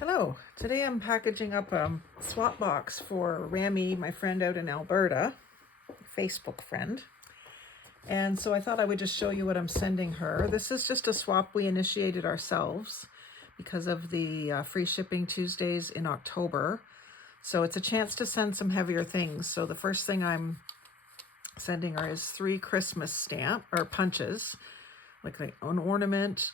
Hello, today I'm packaging up a swap box for Rammi, my friend out in Alberta, Facebook friend. And so I thought I would just show you what I'm sending her. This is just a swap we initiated ourselves because of the free shipping Tuesdays in October. So it's a chance to send some heavier things. So the first thing I'm sending her is 3 Christmas stamp or punches, like an ornament,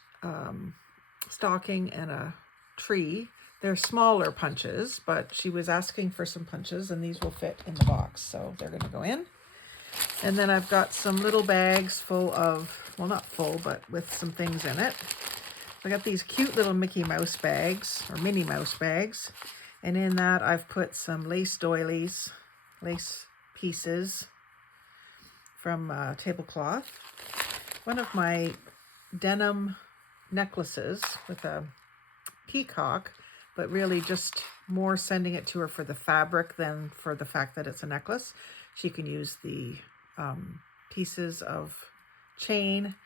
stocking, and a tree. They're smaller punches, but she was asking for some punches, and these will fit in the box, so they're going to go in. And then I've got some little bags full of, well, not full, but with some things in it. I got these cute little Mickey Mouse bags, or Minnie Mouse bags, and in that I've put some lace doilies, lace pieces from tablecloth. One of my denim necklaces with a peacock, but really just more sending it to her for the fabric than for the fact that it's a necklace. She can use the pieces of chain,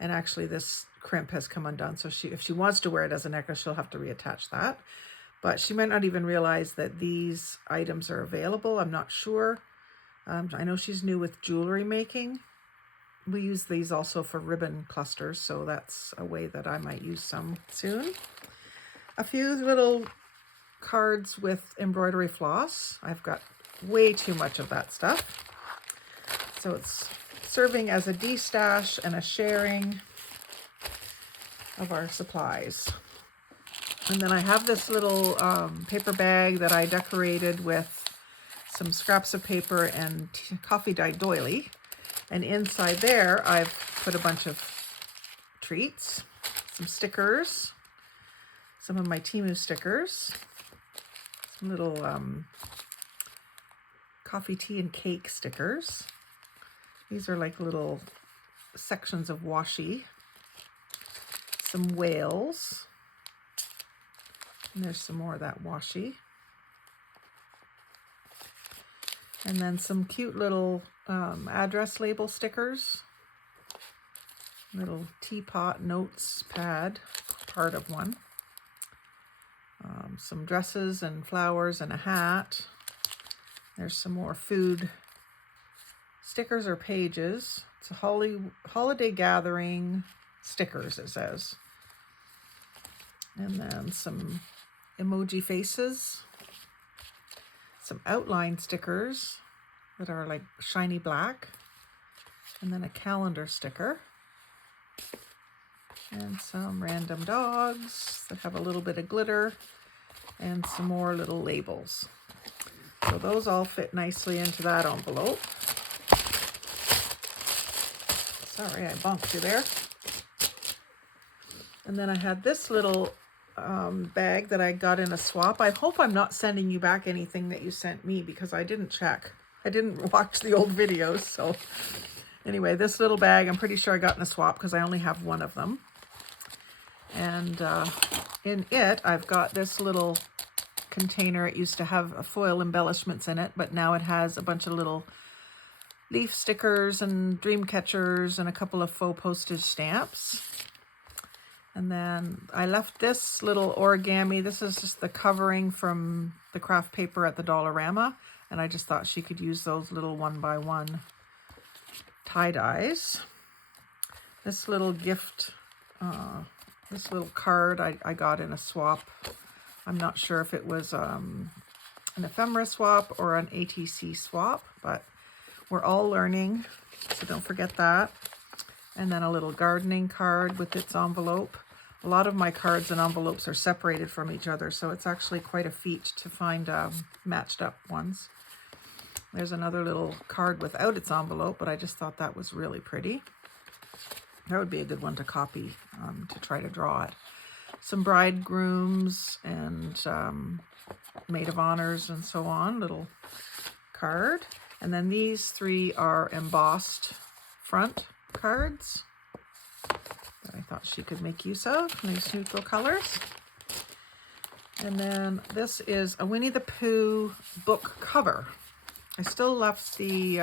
and actually this crimp has come undone, so if she wants to wear it as a necklace, she'll have to reattach that. But she might not even realize that these items are available. I'm not sure. I know she's new with jewelry making. We use these also for ribbon clusters, so that's a way that I might use some soon. A few little cards with embroidery floss. I've got way too much of that stuff. So it's serving as a de-stash and a sharing of our supplies. And then I have this little paper bag that I decorated with some scraps of paper and coffee dyed doily. And inside there, I've put a bunch of treats, some stickers, some of my Temu stickers, some little coffee, tea, and cake stickers. These are like little sections of washi, some whales, and there's some more of that washi. And then some cute little address label stickers, little teapot notes pad, part of one. Some dresses and flowers and a hat. There's some more food stickers or pages. It's a holiday gathering stickers, it says. And then some emoji faces. Some outline stickers that are like shiny black. And then a calendar sticker. And some random dogs that have a little bit of glitter. And some more little labels. So those all fit nicely into that envelope. Sorry, I bumped you there. And then I had this little bag that I got in a swap. I hope I'm not sending you back anything that you sent me, because I didn't check. I didn't watch the old videos. So anyway, this little bag, I'm pretty sure I got in a swap because I only have one of them. And in it, I've got this little container. It used to have foil embellishments in it, but now it has a bunch of little leaf stickers and dream catchers and a couple of faux postage stamps. And then I left this little origami. This is just the covering from the craft paper at the Dollarama, and I just thought she could use those little 1x1 tie-dyes. This little gift, this little card I got in a swap. I'm not sure if it was an ephemera swap or an ATC swap, but we're all learning, so don't forget that. And then a little gardening card with its envelope. A lot of my cards and envelopes are separated from each other, so it's actually quite a feat to find matched up ones. There's another little card without its envelope, but I just thought that was really pretty. That would be a good one to copy to try to draw it. Some bridegrooms and maid of honors and so on, little card. And then these 3 are embossed front cards that I thought she could make use of. Nice neutral colors. And then this is a Winnie the Pooh book cover. I still left the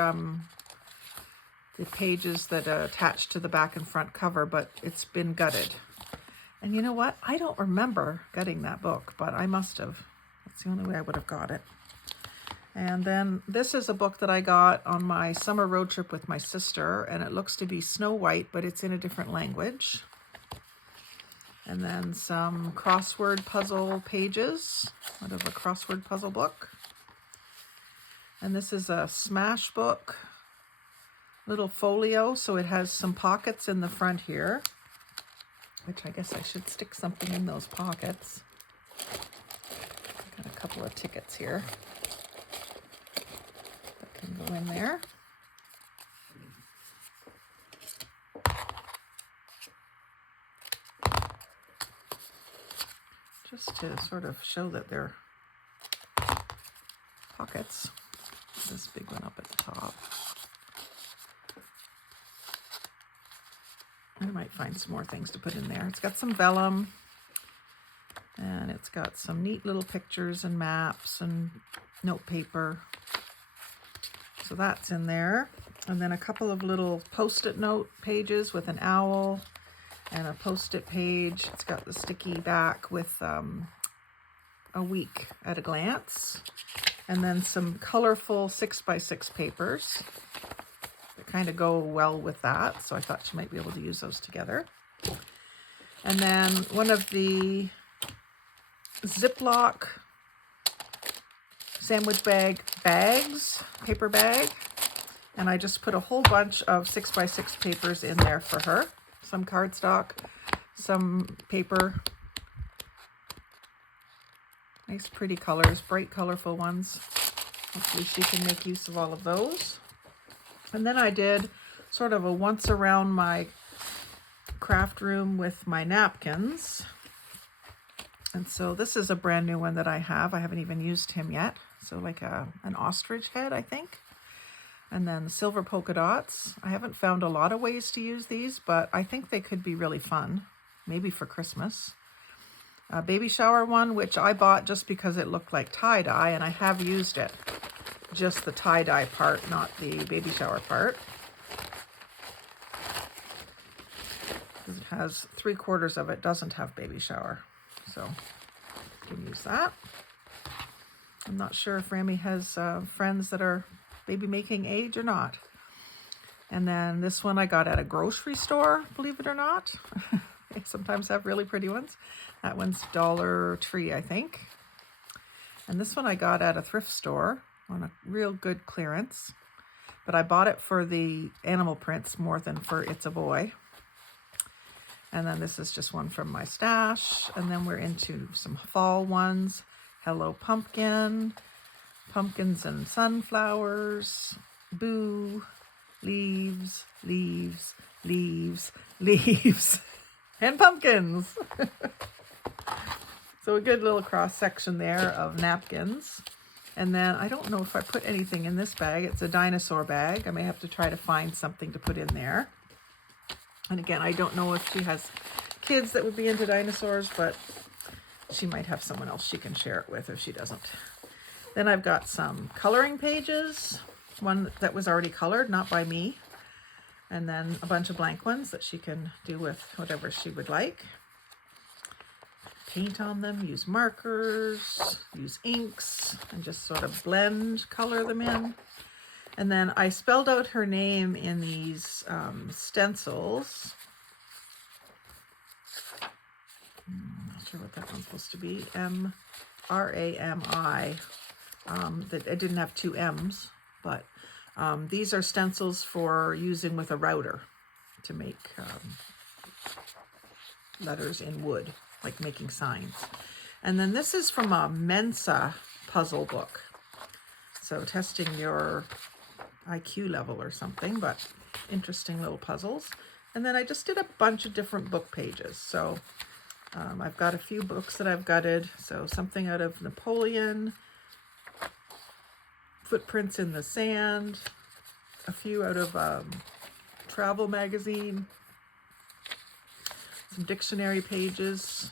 pages that attach to the back and front cover, but it's been gutted. And you know what? I don't remember getting that book, but I must have. That's the only way I would have got it. And then this is a book that I got on my summer road trip with my sister, and it looks to be Snow White, but it's in a different language. And then some crossword puzzle pages out of a crossword puzzle book. And this is a smash book, little folio, so it has some pockets in the front here, which I guess I should stick something in those pockets. Got a couple of tickets here that can go in there. Just to sort of show that they're pockets. This big one up at the top. I might find some more things to put in there. It's got some vellum, and it's got some neat little pictures and maps and note paper. So that's in there. And then a couple of little post-it note pages with an owl and a post-it page. It's got the sticky back with a week at a glance. And then some colorful 6x6 papers that kind of go well with that. So I thought she might be able to use those together. And then one of the Ziploc sandwich bag bags, paper bag. And I just put a whole bunch of 6x6 papers in there for her. Some cardstock, some paper. Nice pretty colors, bright colorful ones. Hopefully she can make use of all of those. And then I did sort of a once around my craft room with my napkins. And so this is a brand new one that I have. I haven't even used him yet. So like an ostrich head, I think. And then silver polka dots. I haven't found a lot of ways to use these, but I think they could be really fun. Maybe for Christmas. A baby shower one, which I bought just because it looked like tie-dye, and I have used it. Just the tie-dye part, not the baby shower part. It has 3/4 of it doesn't have baby shower, so you can use that. I'm not sure if Rammi has friends that are baby making age or not. And then this one I got at a grocery store, believe it or not. They sometimes have really pretty ones. That one's Dollar Tree, I think. And this one I got at a thrift store on a real good clearance. But I bought it for the animal prints more than for It's a Boy. And then this is just one from my stash. And then we're into some fall ones. Hello Pumpkin, pumpkins and sunflowers, boo, leaves, leaves, leaves, leaves, and pumpkins. So a good little cross section there of napkins. And then I don't know if I put anything in this bag. It's a dinosaur bag. I may have to try to find something to put in there. And again, I don't know if she has kids that would be into dinosaurs, but she might have someone else she can share it with if she doesn't. Then I've got some coloring pages, one that was already colored, not by me, and then a bunch of blank ones that she can do with whatever she would like. Paint on them, use markers, use inks, and just sort of blend, color them in. And then I spelled out her name in these stencils. Not sure what that one's supposed to be. M-R-A-M-I. That it didn't have two M's, but these are stencils for using with a router to make letters in wood, like making signs. And then this is from a Mensa puzzle book. So testing your IQ level or something, but interesting little puzzles. And then I just did a bunch of different book pages. So I've got a few books that I've gutted. So something out of Napoleon, Footprints in the Sand, a few out of Travel Magazine, some dictionary pages,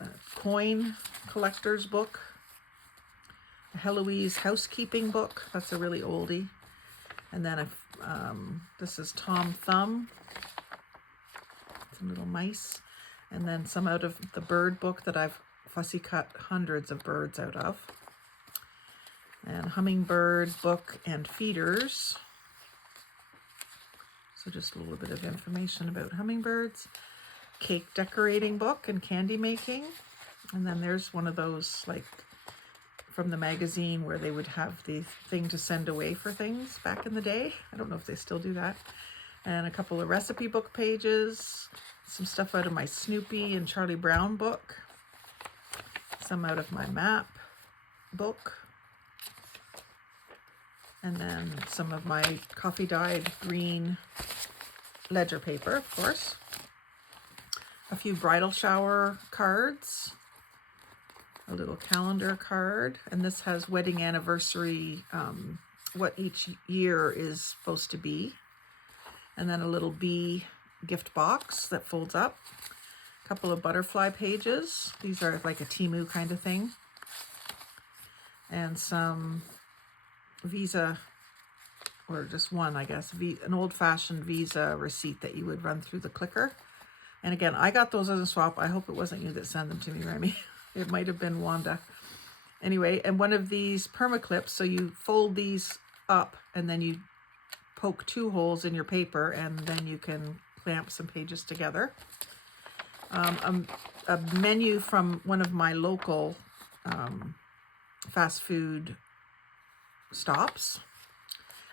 a coin collector's book, a Heloise housekeeping book, that's a really oldie, and then this is Tom Thumb. It's some little mice. And then some out of the bird book that I've fussy cut hundreds of birds out of. And hummingbird book and feeders. So just a little bit of information about hummingbirds. Cake decorating book and candy making. And then there's one of those like from the magazine where they would have the thing to send away for things back in the day. I don't know if they still do that. And a couple of recipe book pages. Some stuff out of my Snoopy and Charlie Brown book. Some out of my map book. And then some of my coffee dyed green ledger paper, of course. A few bridal shower cards. A little calendar card. And this has wedding anniversary, what each year is supposed to be. And then a little bee gift box that folds up. A couple of butterfly pages. These are like a Temu kind of thing. And some Visa, or just one, I guess, an old-fashioned Visa receipt that you would run through the clicker. And again, I got those as a swap. I hope it wasn't you that sent them to me, Remy. It might have been Wanda. Anyway, and one of these perma-clips, so you fold these up and then you poke 2 holes in your paper and then you can clamp some pages together. A menu from one of my local fast food stops.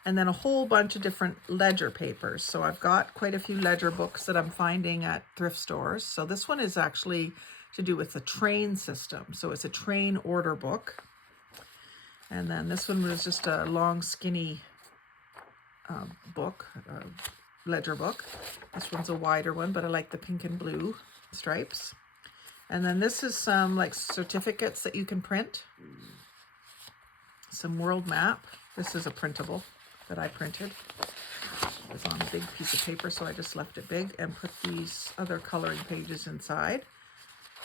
And then a whole bunch of different ledger papers. So I've got quite a few ledger books that I'm finding at thrift stores. So this one is actually to do with the train system. So it's a train order book. And then this one was just a long, skinny book, ledger book. This one's a wider one, but I like the pink and blue stripes. And then this is some like certificates that you can print. Some world map. This is a printable that I printed. It was on a big piece of paper, so I just left it big and put these other coloring pages inside.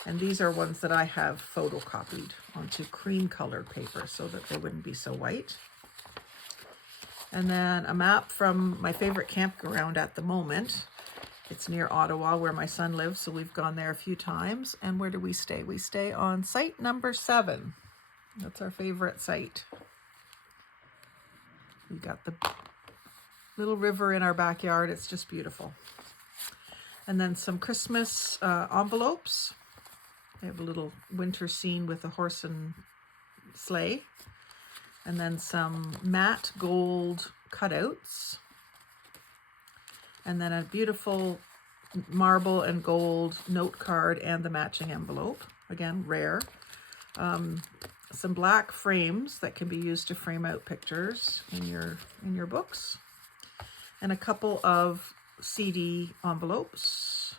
And these are ones that I have photocopied onto cream colored paper so that they wouldn't be so white. And then a map from my favorite campground at the moment. It's near Ottawa where my son lives, so we've gone there a few times. And where do we stay? We stay on site number 7. That's our favorite site. We got the little river in our backyard. It's just beautiful. And then some Christmas envelopes. They have a little winter scene with a horse and sleigh. And then some matte gold cutouts. And then a beautiful marble and gold note card and the matching envelope. Again, rare. Some black frames that can be used to frame out pictures in your books. And a couple of CD envelopes.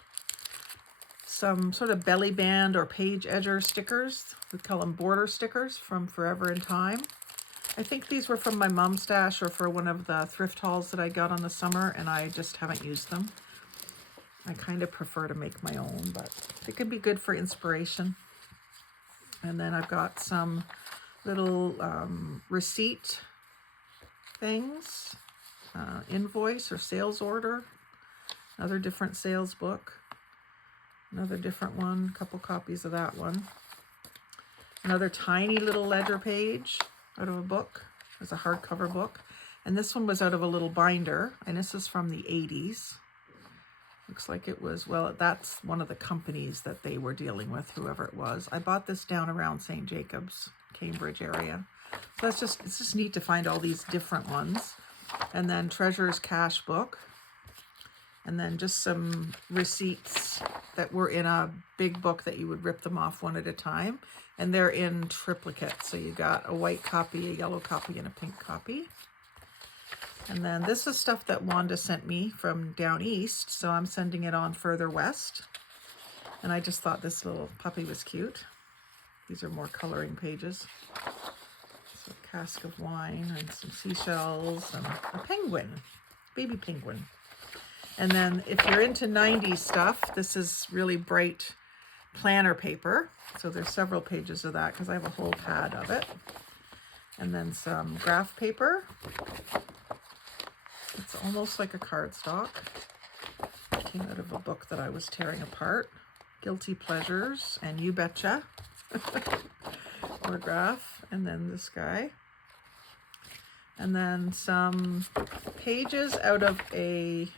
Some sort of belly band or page edger stickers. We call them border stickers from Forever in Time. I think these were from my mom's stash or for one of the thrift hauls that I got on the summer, and I just haven't used them. I kind of prefer to make my own, but it can be good for inspiration. And then I've got some little receipt things, invoice or sales order, another different sales book, another different one, a couple copies of that one, another tiny little ledger page out of a book. It was a hardcover book. And this one was out of a little binder, and this is from the 80s. Looks like it was, well, that's one of the companies that they were dealing with, whoever it was. I bought this down around St. Jacobs, Cambridge area. So it's just neat to find all these different ones. And then Treasure's Cash book. And then just some receipts that were in a big book that you would rip them off one at a time. And they're in triplicate. So you got a white copy, a yellow copy, and a pink copy. And then this is stuff that Wanda sent me from down east. So I'm sending it on further west. And I just thought this little puppy was cute. These are more coloring pages. So a cask of wine and some seashells and a penguin, baby penguin. And then if you're into 90s stuff, this is really bright planner paper. So there's several pages of that because I have a whole pad of it. And then some graph paper. It's almost like a cardstock. Came out of a book that I was tearing apart. Guilty Pleasures and You Betcha. Autograph. And then this guy. And then some pages out of a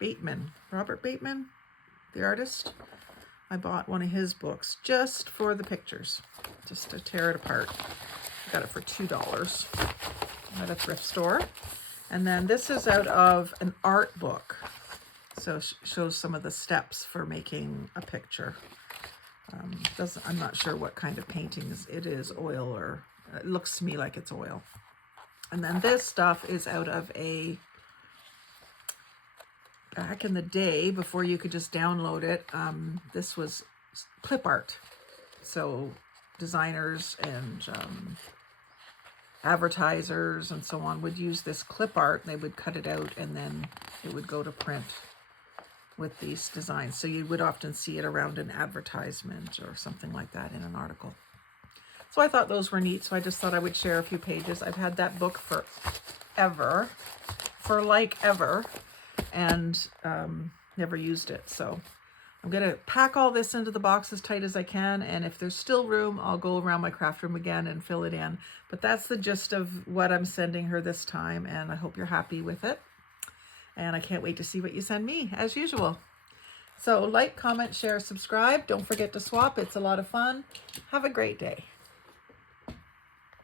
Bateman, Robert Bateman, the artist. I bought one of his books just for the pictures, just to tear it apart. I got it for $2 at a thrift store. And then this is out of an art book. So it shows some of the steps for making a picture. I'm not sure what kind of painting it is, oil or, it looks to me like it's oil. And then this stuff is out of a, back in the day, before you could just download it, this was clip art. So designers and advertisers and so on would use this clip art. They would cut it out and then it would go to print with these designs. So you would often see it around an advertisement or something like that in an article. So I thought those were neat, so I just thought I would share a few pages. I've had that book forever, and never used it. So I'm going to pack all this into the box as tight as I can, and if there's still room, I'll go around my craft room again and fill it in. But that's the gist of what I'm sending her this time, and I hope you're happy with it. And I can't wait to see what you send me, as usual. So like, comment, share, subscribe. Don't forget to swap. It's a lot of fun. Have a great day.